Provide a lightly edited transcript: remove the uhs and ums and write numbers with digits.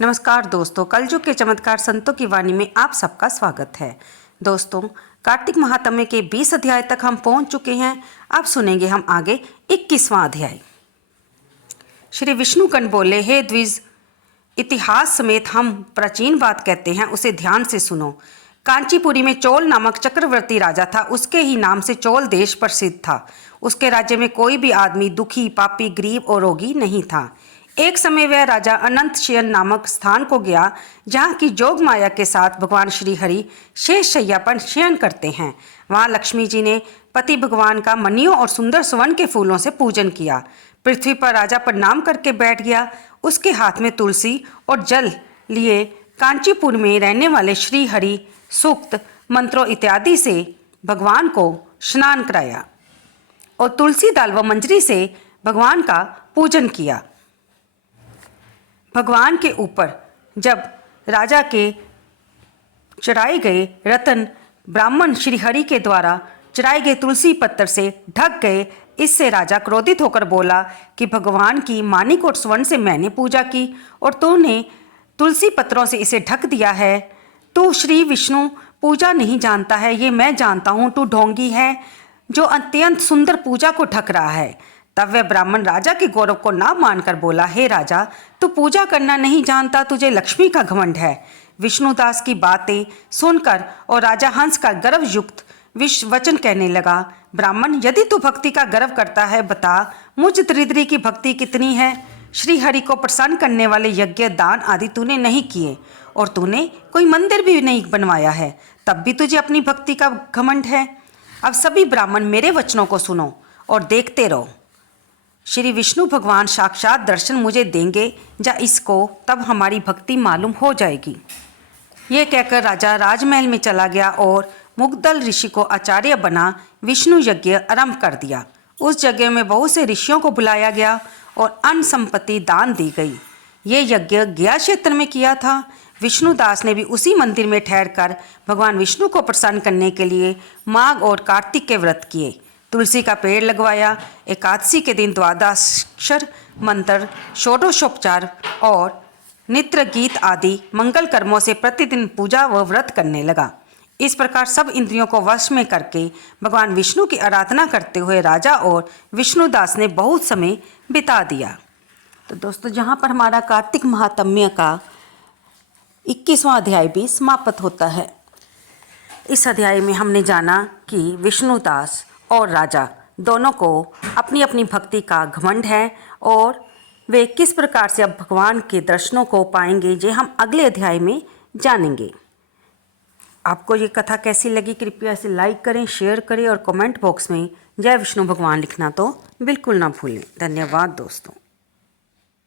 नमस्कार दोस्तों, कलयुग के चमत्कार संतों की वाणी में आप सबका स्वागत है। दोस्तों, कार्तिक महात्म्य के 20 अध्याय तक हम पहुंच चुके हैं। अब सुनेंगे हम आगे 21वां अध्याय। श्री विष्णुकंठ बोले, हे द्विज, इतिहास समेत हम प्राचीन बात कहते हैं, उसे ध्यान से सुनो। कांचीपुरी में चोल नामक चक्रवर्ती राजा था। उसके ही नाम से चोल देश प्रसिद्ध था। उसके राज्य में कोई भी आदमी दुखी, पापी, गरीब और रोगी नहीं था। एक समय वह राजा अनंत शयन नामक स्थान को गया, जहाँ की जोग माया के साथ भगवान श्री हरि शेष शैया पर शयन करते हैं। वहाँ लक्ष्मी जी ने पति भगवान का मणियों और सुंदर स्वर्ण के फूलों से पूजन किया। पृथ्वी पर राजा प्रणाम करके बैठ गया। उसके हाथ में तुलसी और जल लिए कांचीपुर में रहने वाले श्री हरि सूक्त मंत्रों इत्यादि से भगवान को स्नान कराया और तुलसी दाल व मंजरी से भगवान का पूजन किया। भगवान के ऊपर जब राजा के चढ़ाए गए रतन ब्राह्मण श्री हरि के द्वारा चढ़ाए गए तुलसी पत्थर से ढक गए, इससे राजा क्रोधित होकर बोला कि भगवान की मानिक और स्वर्ण से मैंने पूजा की और तूने तुलसी पत्रों से इसे ढक दिया है। तू श्री विष्णु पूजा नहीं जानता है, ये मैं जानता हूँ। तू ढोंगी है जो अत्यंत सुंदर पूजा को ढक रहा है। तब वह ब्राह्मण राजा के गौरव को ना मानकर बोला, हे राजा, तू पूजा करना नहीं जानता, तुझे लक्ष्मी का घमंड है। विष्णुदास की बातें सुनकर और राजा हंस का गर्व युक्त वचन कहने लगा, ब्राह्मण, यदि तू भक्ति का गर्व करता है, बता मुझ दरिद्री की भक्ति कितनी है। श्री हरि को प्रसन्न करने वाले यज्ञ, दान आदि तूने नहीं किए और तूने कोई मंदिर भी नहीं बनवाया है, तब भी तुझे अपनी भक्ति का घमंड है। अब सभी ब्राह्मण मेरे वचनों को सुनो और देखते रहो। श्री विष्णु भगवान साक्षात दर्शन मुझे देंगे या इसको, तब हमारी भक्ति मालूम हो जाएगी। ये कहकर राजा राजमहल में चला गया और मुग्दल ऋषि को आचार्य बना विष्णु यज्ञ आरंभ कर दिया। उस यज्ञ में बहुत से ऋषियों को बुलाया गया और अन्न संपत्ति दान दी गई। ये यज्ञ गया क्षेत्र में किया था। विष्णुदास ने भी उसी मंदिर में ठहरकर भगवान विष्णु को प्रसन्न करने के लिए माघ और कार्तिक के व्रत किए। तुलसी का पेड़ लगवाया। एकादशी के दिन द्वादशाक्षर मंत्र, षोडशोपचार और नित्र गीत आदि मंगल कर्मों से प्रतिदिन पूजा व व्रत करने लगा। इस प्रकार सब इंद्रियों को वश में करके भगवान विष्णु की आराधना करते हुए राजा और विष्णुदास ने बहुत समय बिता दिया। तो दोस्तों, जहाँ पर हमारा कार्तिक महात्म्य का 21वां अध्याय भी समाप्त होता है। इस अध्याय में हमने जाना कि विष्णुदास और राजा दोनों को अपनी अपनी भक्ति का घमंड है और वे किस प्रकार से अब भगवान के दर्शनों को पाएंगे, ये हम अगले अध्याय में जानेंगे। आपको ये कथा कैसी लगी, कृपया इसे लाइक करें, शेयर करें और कमेंट बॉक्स में जय विष्णु भगवान लिखना तो बिल्कुल ना भूलें। धन्यवाद दोस्तों।